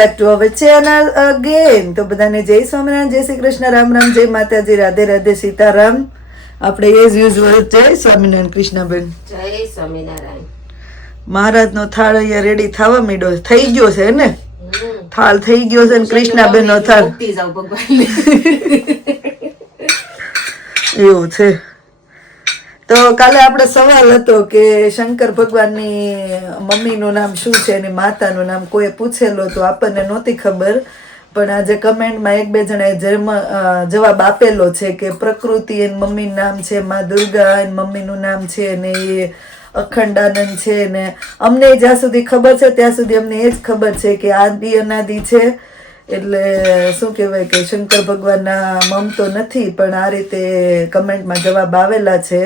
Back to our channel again. તો બધાને જય સ્વામિનારાયણ, જય શ્રી કૃષ્ણ, રામ રામ, જય માતાજી, રાધે રાધે, સીતારામ. આપણે એઝ યુઝ્યુઅલ જય સ્વામિનારાયણ. કૃષ્ણબેન જય સ્વામિનારાયણ. મહારાજનો થાળ અહીંયા રેડી થવા માંડ્યો, થઈ ગયો છે ને? થાળ થઈ ગયો છે ને કૃષ્ણાબેન નો થાળ એવું છે. તો કાલે આપણે સવાલ હતો કે શંકર ભગવાનની મમ્મીનું નામ શું છે અને માતાનું નામ કોઈ પૂછેલો તો આપણને નહોતી ખબર, પણ આજે કમેન્ટમાં એક બે જણાએ જવાબ આપેલો છે કે પ્રકૃતિ એન મમ્મીનું નામ છે, મા દુર્ગા એન મમ્મીનું નામ છે, ને એ અખંડાનંદ છે. ને અમને જ્યાં સુધી ખબર છે ત્યાં સુધી અમને એ જ ખબર છે કે આદિ અનાદિ છે. એટલે શું કહેવાય કે શંકર ભગવાનના મમ તો નથી, પણ આ રીતે કમેન્ટમાં જવાબ આવેલા છે.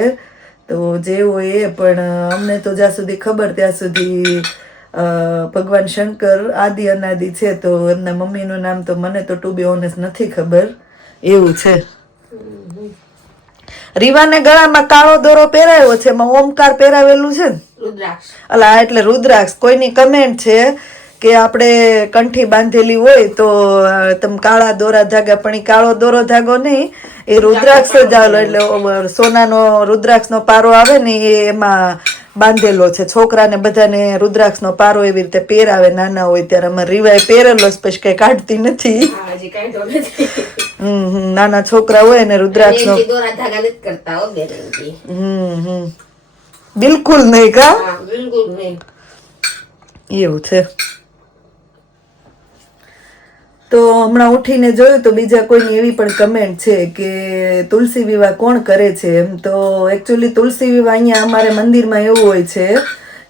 તો જેવું એ પણ અમને તો જ્યાં સુધી ખબર ત્યાં સુધી ભગવાન શંકર આદિ અનાદિ છે. તો એમના મમ્મીનું નામ તો મને તો ટુ બી ઓનેસ્ટ નથી ખબર. એવું છે. રીવાને ગળામાં કાળો દોરો પહેરાયો છે, એમાં ઓમકાર પહેરાવેલું છે ને, રુદ્રાક્ષ. અલા એટલે રુદ્રાક્ષ. કોઈની કમેન્ટ છે કે આપણે કંઠી બાંધેલી હોય તો તમે કાળા દોરા ધાગા, પણ એ કાળો દોરો ધાગો નહીં, એ રુદ્રાક્ષ જ આવે. એટલે સોનાનો રુદ્રાક્ષનો પારો આવે ને એ એમાં બાંધેલો છે. છોકરાને બધાને રુદ્રાક્ષનો પારો એવી રીતે પહેરાવે નાના હોય ત્યારે. અમારે રીવાય પહેરેલો જ, પછી કઈ કાઢતી નથી. નાના છોકરા હોય ને રુદ્રાક્ષનો બિલકુલ નહીં કા, બિલકુલ નહીં. એવું છે. તો હમણાં ઉઠીને જોયું તો બીજા કોઈની એવી પણ કમેન્ટ છે કે તુલસી વિવાહ કોણ કરે છે. એમ તો એકચ્યુઅલી તુલસી વિવાહ અહીંયા અમારે મંદિરમાં એવું હોય છે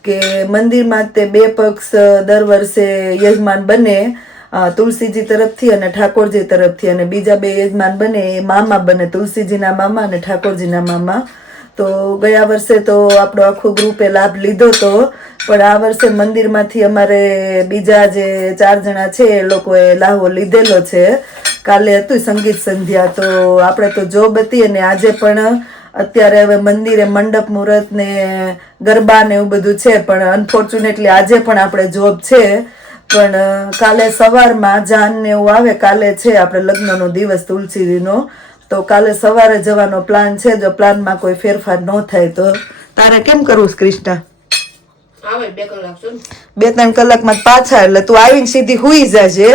કે મંદિરમાં તે બે પક્ષ દર વર્ષે યજમાન બને, તુલસીજી તરફથી અને ઠાકોરજી તરફથી, અને બીજા બે યજમાન બને એ મામા બને, તુલસીજીના મામા અને ઠાકોરજીના મામા. તો ગયા વર્ષે તો આપણો આખો ગ્રુપે લાભ લીધો હતો, પણ આ વર્ષે મંદિરમાંથી અમારે બીજા જે 4 જણા છે એ લોકોએ લાહો લીધેલો છે. કાલે હતું સંગીત સંધ્યા, તો આપણે તો જોબ હતી અને આજે પણ અત્યારે હવે મંદિરે મંડપ મુહૂર્ત ને ગરબા ને એવું બધું છે, પણ અનફોર્ચ્યુનેટલી આજે પણ આપણે જોબ છે. પણ કાલે સવારમાં જાન ને એવું આવે, કાલે છે આપણે લગ્નનો દિવસ તુલસીનો, તો કાલે સવારે જવાનો પ્લાન છે. જો પ્લાનમાં કોઈ ફેરફાર ન થાય તો. તારે કેમ કરવું છે કૃષ્ણા? આવે 2 કલાક શું? 2-3 કલાકમાં પાછા, એટલે તું આવીને સીધી હુઈ જાજે.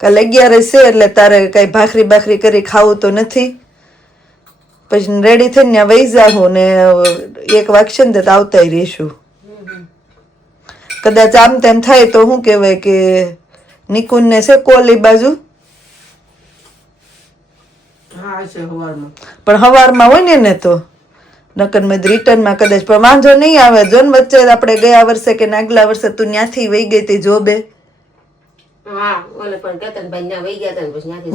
કાલે 11 છે એટલે તારે કઈ ભાખરી બાખરી કરી ખાવું તો નથી. પછી રેડી થઈને ત્યાં વહી જાહું ને 1 વાગશે ને તો આવતા રહીશું. કદાચ આમ તેમ થાય તો શું કહેવાય કે નિકુંજ ને છે કોલી બાજુ, પણ હવારમાં હોય ને તો નકર મેં રિટર્નમાં કદાચ, પણ વાંધો નહીં આવે. જો ને વચ્ચે આપણે ગયા વર્ષે કે આગલા વર્ષે તું ત્યાંથી વહી ગઈ હતી જોબે,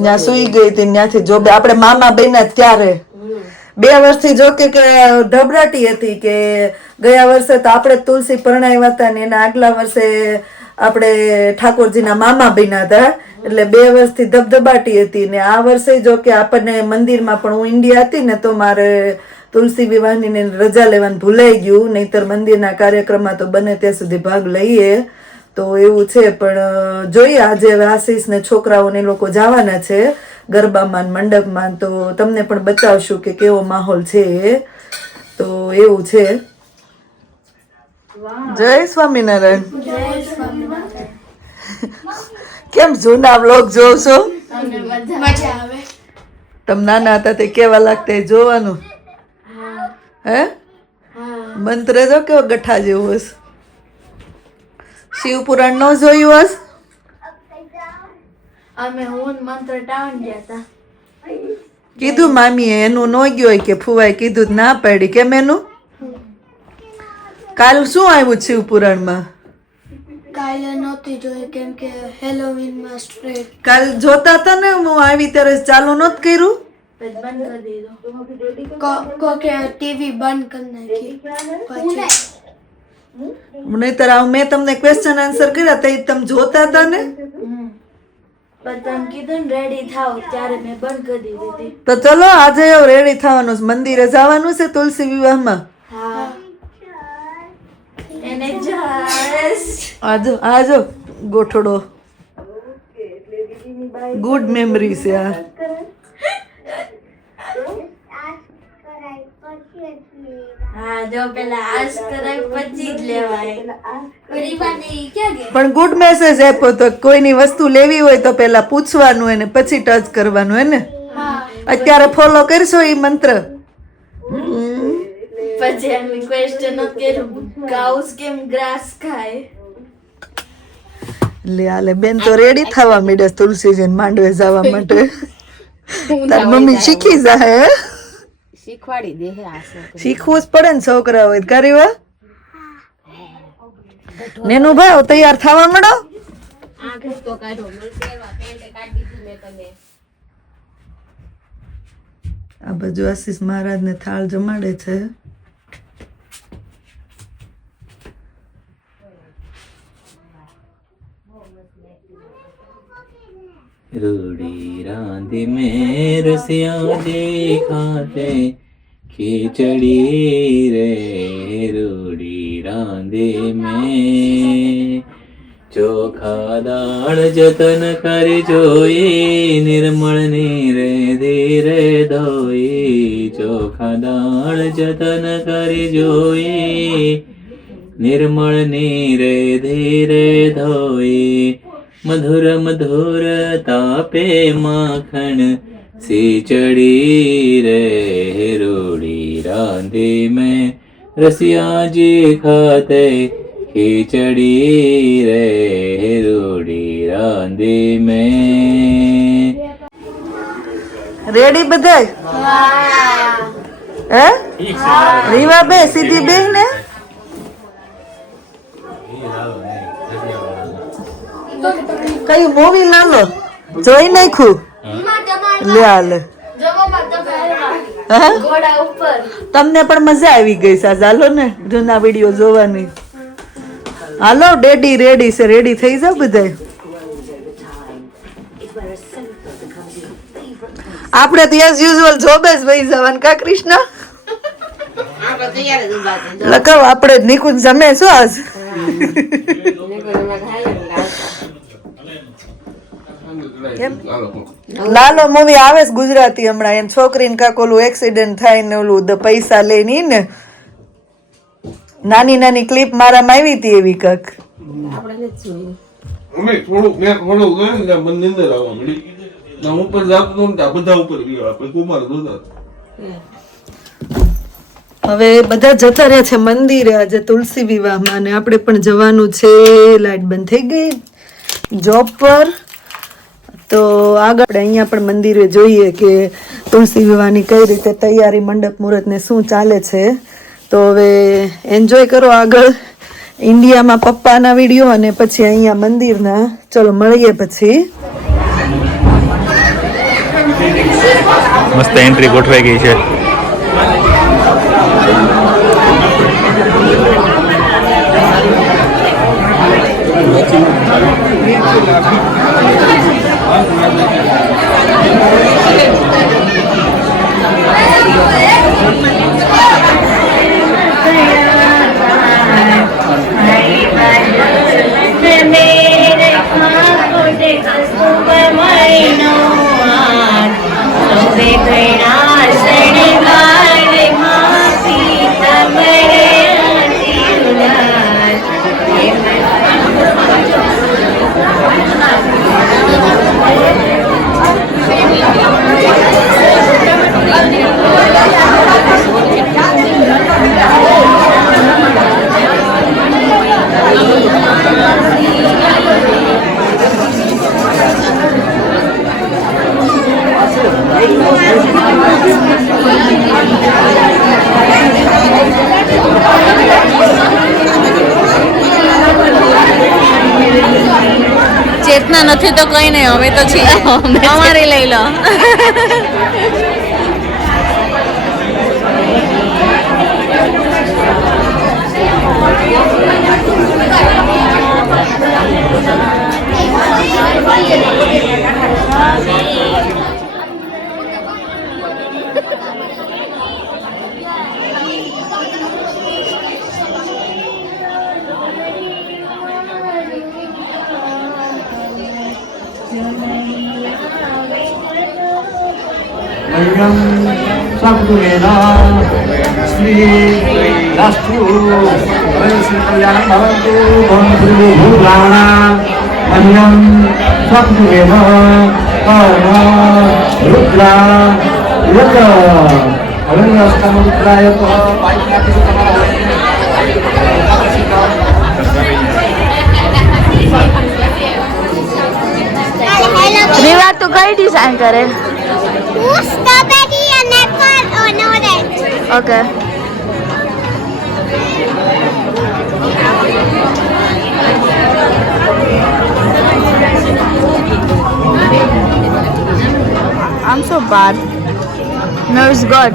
ત્યાં સુઈ ગઈ હતી ત્યાંથી જોબે. આપણે મામા બન્યા ત્યારે 2 વર્ષથી જો કે ઢબરાટી હતી કે ગયા વર્ષે તો આપણે તુલસી પરણાવ્યા હતા ને એના આગલા વર્ષે આપણે ઠાકોરજીના મામા બન્યા હતા. એટલે 2 વર્ષથી ધબધબાટી હતી. ને આ વર્ષે જો કે આપણને મંદિરમાં પણ, હું ઇન્ડિયા હતી ને તો મારે તુલસી વિવાહની રજા લેવાનું ભૂલાઈ ગયું, નહીતર મંદિરના કાર્યક્રમમાં તો બને ત્યાં સુધી ભાગ લઈએ. તો એવું છે. પણ જોઈએ આજે આશીષ ને છોકરાઓને લોકો જવાના છે ગરબામાં મંડપમાં, તો તમને પણ બતાવશું કે કેવો માહોલ છે. તો એવું છે. જય સ્વામિનારાયણ. કેમ જૂના બ્લોગ જોવ છો? તમે નાના હતા તે કેવા લાગતા એ જોવાનું. હે મંત્ર જો કેવો ગઠ્ઠા જેવો હશે. શિવપુરાણ ન જોયું હશે? અમે હું મંત્ર ટાવન ગયા હતા. કીધું મામીએ, એનું ન ગયો કે ફુવાએ કીધું ના પાડી. કેમ એનું? કાલ શું આવ્યું શિવપુરાણમાં? કાલે નહોતી જોઈ કેમ કે હેલોવીનમાં સ્ટ્રેટ કાલ જોતા હતા ને, હું આવી ત્યારે ચાલુ નહોત કર્યું. બંધ કરી દીધો. કોકે ટીવી બંધ કરી નાખી. પછી નહીતર મેં તમને ક્વેશ્ચન આન્સર કર્યા તો તમે જોતા હતા ને. પણ તમે કીધું ને રેડી થાવ ત્યારે મેં બંધ કરી દીધી. તો ચલો આજે રેડી થવાનું છે, મંદિરે જવાનું છે તુલસી વિવાહમાં. હા એને જશ આજો આજો ગોઠડો ગુડ મેમરીઝ યાર. હા જો પેલા આશ કરાય પછી જ લેવાય. રીવાની ક્યાં ગઈ? પણ ગુડ મેસેજ આપ્યો તો કોઈની વસ્તુ લેવી હોય તો પેલા પૂછવાનું એને પછી ટચ કરવાનું હે ને. અત્યારે ફોલો કરશો એ મંત્ર. પછી એમને ક્વેશ્ચન કર્યું કાઉસ કેમ ગ્રાસ ખાય. લે આલે બેન તો રેડી થવા માંડે તુલસીજીને માંડવે જવા માટે. તાર મમ્મી શીખી જાય હે? શીખવાડી દે હે આ છોકરી. શીખવું જ પડે ને છોકરા હોય કરી વા. નેનું ભાઈ તૈયાર થવા માંડો. આ કુર્તો કાઢો મને પહેરવા પેન્ટ કાઢી દીધું મેં તમે. આ બાજુ આશીષ મહારાજને થાળ જમાડે છે. रूड़ी रांधे में रसिया जे खाते खिचड़ी रे रूड़ी रांधे में ચોખા દાળ જતન કરી જોઈ નિર્મળ ની રે ધીરે ધોઈ ચોખા દાળ જતન કરી જોઈ નિર્મળ ની રે ધીરે ધોઈ મધુર મધુર તાપે માખણ સીચડી રે રોડી રાંધે મેં રસિયાજી ખાતે ખીચડી રે રોડી રાંધે મેં. રેડી બધાય? હે રીવા બે સીધી બે ને કઈ મૂવી લાલો જોઈ નાખ્યું? લે હાલે ઘોડા ઉપર તમને પણ મજા આવી ગઈ સાજ. હાલો ને જૂના વિડીયો જોવાની. હાલો ડેડી રેડી છે, રેડી થઈ જાવ બધાય. આપણે તો એઝ યુઝ્યુઅલ જોબે જ વહી જવાનું કા કૃષ્ણ? આપણે તૈયાર જ ઉભા છે. લગાવ આપણે નિકુંજ જમે શું આજ? કેમ? લાલો મૂવી આવે છે ગુજરાતી હમણાં. એમ છોકરીને કાક ઓલું એક્સિડન્ટ થાય ને ઓલું પૈસા લઈને ઈ ને નાની નાની ક્લિપ મારામાં આવી હતી એવી કાક. આપણે નથી જોયું. અમે થોડુંક ગયું ને મને નીંદર આવવા મળી. હું ઉપર જાતો ને ત્યાં બધા ઉપર ગયો આપણે કુમાર જોતા. હવે બધા જતા રહ્યા છે મંદિરે આજે તુલસી વિવાહમાં ને આપણે પણ જવાનું છે. લાઈટ બંધ થઈ ગઈ જોબ પર. તો આગળ આપણે અહીંયા પણ મંદિરે જોઈએ કે તુલસી વિવાહની કઈ રીતે તૈયારી મંડપ મુહૂર્ત ને શું ચાલે છે. તો હવે એન્જોય કરો આગળ ઇન્ડિયામાં પપ્પાના વિડીયો અને પછી અહીંયા મંદિરના. ચલો મળીએ પછી. મસ્ત એન્ટ્રી ગોઠવાઈ ગઈ છે. ચેતના નથી તો કઈ નહીં, અમે તો છીએ, અમારી લઈ લો. अय्यम सद्गुणेन श्री राष्ट्रु श्री कल्याणं भवन्तु भवन्तु भूताना अय्यम सद्गुणेन कर्म रुद्रा यत अरण्यस्तमुद्राय વિવાહ તું કઈ ડિઝાઇન કરે? स्ट्रॉबेरी एंड एप्पल और orange okay. I'm so bad. No, it's good.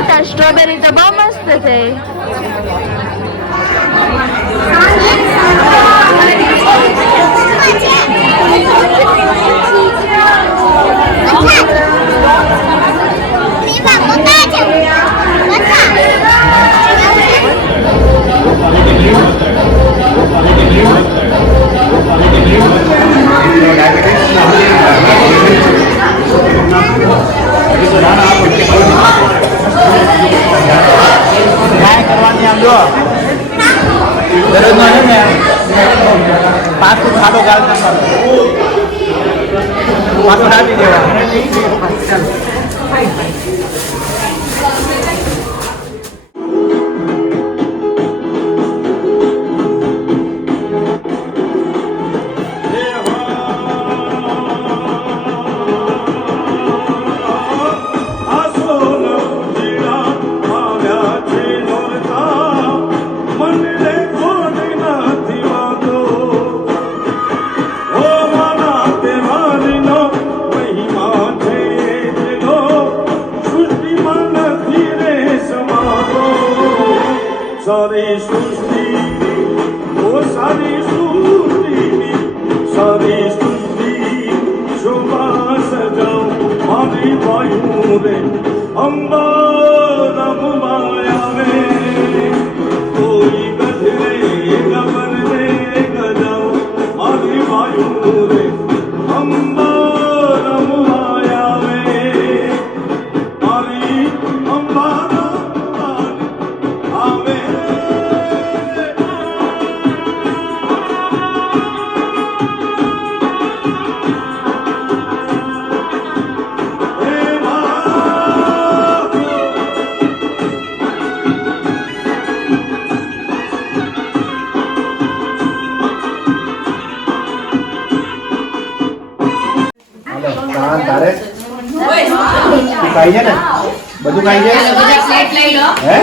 Cute, strawberry તો બહુ મસ્ત છે. પાછું ખાડો ગાળતા પાછું આપી દેવા सारी सृष्टि वो सारी सृष्टि शोभा सजाओ मारी वायु रे अंबर माया में कोई गधरे गबन रे गजाओ मारी वायु रे अंबर माया में मारी अंबर आवे તારે ખાઈ છે ને બધું ખાઈ છે હે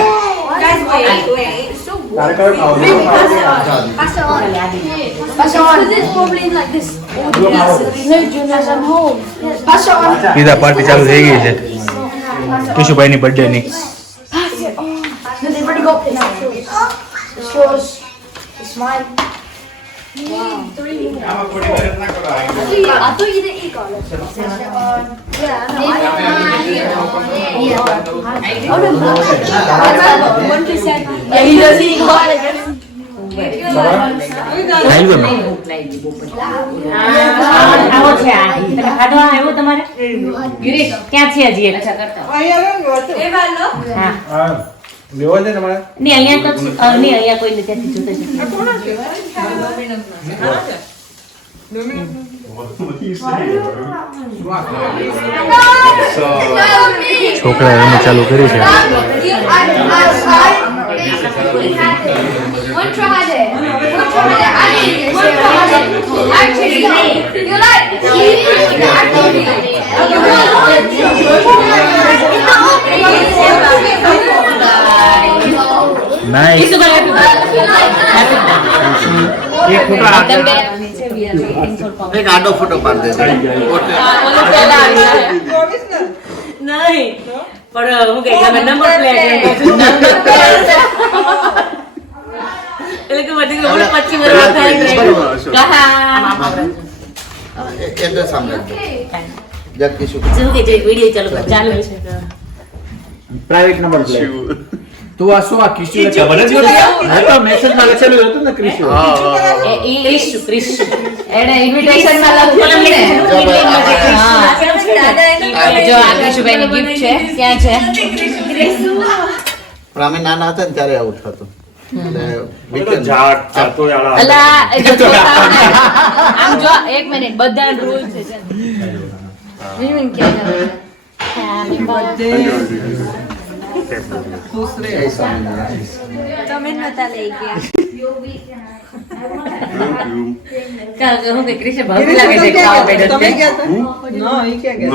તારે કયો ખાવ પીઝા પાર્ટી ચાલુ થઈ ગઈ છે કેશુભાઈની બર્થડે ની. ક્યાં છે હજી એક લેવો છે તમારે નહીં અહીંયા તો નહીં અહીંયા કોઈ નથી ત્યાંથી જોતા છોકરાએ રમત ચાલુ કરી છે. નાઈસ. એક આડો ફોટો પાડી દે નહીં પણ હું કે તમે નંબર પ્લેટ એટલે કે બધી ઓલો 25 વર્ષ થાય કહા એડ્રેસ આમ લખજો જગદીશ શું કે જે વિડિયો ચાલુ કર ચાલુ છે પ્રાઇવેટ નંબર પ્લેટ તું આ શું આ કિશુ ખબર જ નથી મેં તો મેસેજમાં લખેલું હતું ને કિશુ ક્રિશ એને ઇન્વિટેશન માં લખેલું ને જો આ ક્રિશુભાઈ ની ગિફ્ટ છે ક્યાં છે પણ અમે નાના હતા ને ત્યારે આવું થતું અલા એ જો આમ જો એક મિનિટ બધા રૂલ છે તમે નતા લઈ ગયા કાકા હું કે ક્રિશ ભાવ લાગે છે ખાવા બેઠો તમે છે ગયા હતા? ના, ઈ ક્યાં ગયા?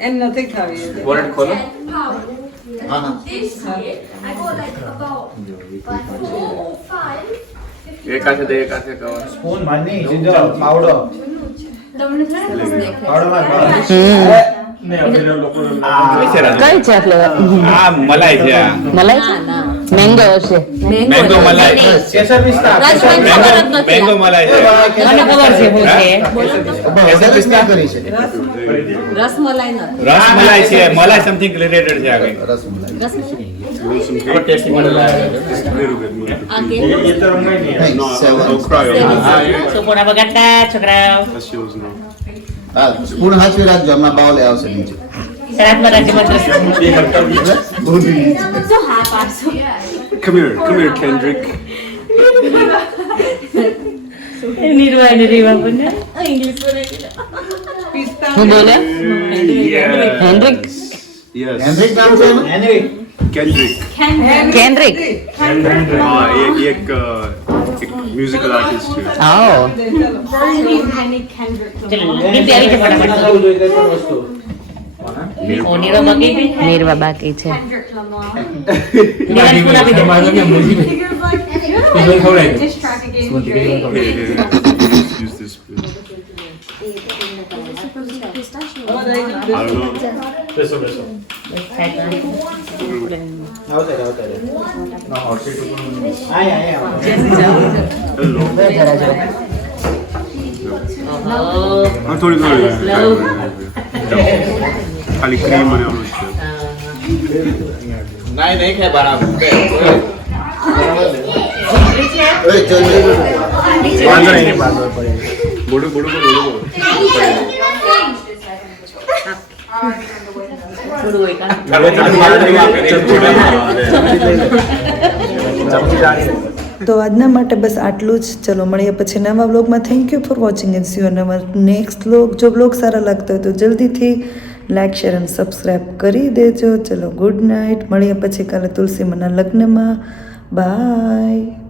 એમ નથી ખાવી વોલેટ ખોલો હા હા એક હાથે દે એક હાથે કવર સ્પૂન માની જીજો પાવડો પાવડો માં કઈ છે ફ્લેવર આ મલાઈ છે આ. મલાઈ મેંગો હશે મેંગો મલાઈ કેસર પિસ્તા મેંગો મલાઈ છે મને ખબર છે હું છે કેસર પિસ્તા કરી છે રસમલાઈ ન રસમલાઈ છે મલાઈ સમથિંગ રિલેટેડ છે આ કઈ રસમલાઈ સુપોરા બગાડતા છોકરાઓ હા સ્પૂન હાચવી રાખજો હમણાં બાવલે આવશે નીચે શરાબમાં રાજ્યમાં તો હા પાડશો Come here, Kendrick. નિર્વાહ પણ હું બોલે Yeah. Henrik Yes. હેનરિક નામ છે એનું? Henry Kendrick. કેન્ડ્રિક एक म्यूजिकल आर्टिस्ट है. આવો ચલો નીતિ આવી છે ફટાફટ આવું જોઈએ તે પણ વસ્તુ ઓ નીરો બગી નીરવા બાકી છે નિરાશ પૂરા બી Use this. I don't know. આવશે ના હોટલ આય Hello. Oh. हाँ थोड़ी खाली क्रीम बने और उससे નહીં ખાય બરાબર ઓય જલ્દી बांध रहे हैं बोलो बोलो बोलो થોડું હોય કા તો આજના માટે બસ આટલું જ. ચલો મળીએ પછી નવા વ્લોગમાં. Thank you for watching and C you in our next vlog. જો વ્લોગ સારા લાગતા હોય તો જલ્દીથી લાઇક શેર અને સબસ્ક્રાઈબ કરી દેજો. ચલો ગુડ નાઇટ. મળીએ પછી કાલે તુલસીમાના લગ્નમાં. બાય.